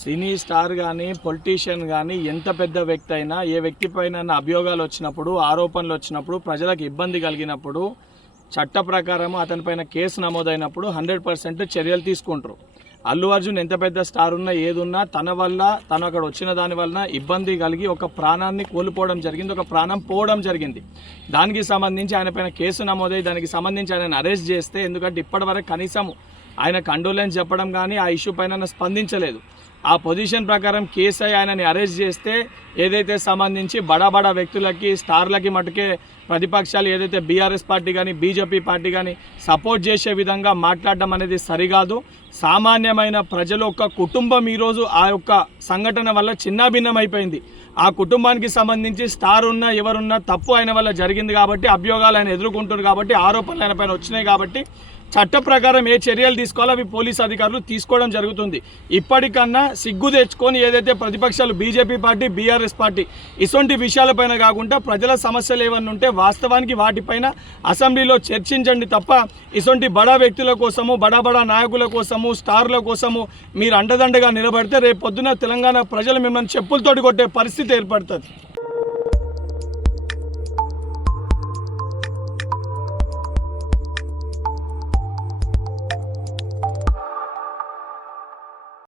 Cine star కానీ politician కానీ ఎంత పెద్ద వ్యక్తి అయినా ఏ వ్యక్తి పైన అభియోగాలు వచ్చినప్పుడు ఆరోపణలు వచ్చినప్పుడు ప్రజలకు ఇబ్బంది కలిగినప్పుడు చట్ట ప్రకారం అతనిపైన కేసు నమోదైనప్పుడు 100% చర్యలు తీసుకుంటారు. అల్లు అర్జున్ ఎంత పెద్ద స్టార్ ఉన్నా ఏదున్నా తన వల్ల తను అక్కడ వచ్చిన దాని వలన ఇబ్బంది కలిగి ఒక ప్రాణాన్ని కోల్పోవడం జరిగింది, ఒక ప్రాణం పోవడం జరిగింది. దానికి సంబంధించి ఆయన పైన కేసు నమోదై దానికి సంబంధించి ఆయన అరెస్ట్ చేస్తే, ఎందుకంటే ఇప్పటివరకు కనీసం ఆయన కండోలెన్స్ చెప్పడం కానీ ఆ ఇష్యూ పైన స్పందించలేదు. ఆ పొజిషన్ ప్రకారం కేసు ఆయనని అరెస్ట్ చేస్తే ఏదైతే సంబంధించి బడా వ్యక్తులకి స్టార్లకి మటుకే ప్రతిపక్షాలు ఏదైతే బీఆర్ఎస్ పార్టీ కానీ బీజేపీ పార్టీ కానీ సపోర్ట్ చేసే విధంగా మాట్లాడడం అనేది సరికాదు. సామాన్యమైన ప్రజల యొక్క కుటుంబం ఈరోజు ఆ యొక్క సంఘటన వల్ల చిన్నాభిన్నమైపోయింది. ఆ కుటుంబానికి సంబంధించి స్టార్ ఉన్నా ఎవరున్నా తప్పు ఆయన వల్ల జరిగింది కాబట్టి అభియోగాలు ఆయన ఎదుర్కొంటున్నారు కాబట్టి ఆరోపణలు ఆయన పైన వచ్చినాయి కాబట్టి చట్ట ప్రకారం ఏ చర్యలు తీసుకోవాలో అవి పోలీసు అధికారులు తీసుకోవడం జరుగుతుంది. ఇప్పటికన్నా సిగ్గు తెచ్చుకొని ఏదైతే ప్రతిపక్షాలు బీజేపీ పార్టీ బీఆర్ఎస్ పార్టీ ఇటువంటి విషయాలపైన కాకుండా ప్రజల సమస్యలు ఏమన్నా ఉంటే వాస్తవానికి వాటిపైన అసెంబ్లీలో చర్చించండి తప్ప ఇటువంటి బడా వ్యక్తుల కోసము బడా నాయకుల కోసము స్టార్ల కోసము మీరు అండదండగా నిలబడితే రేపు పొద్దున తెలంగాణ ప్రజలు మిమ్మల్ని చెప్పులతోటి కొట్టే పరిస్థితి ఏర్పడుతుంది.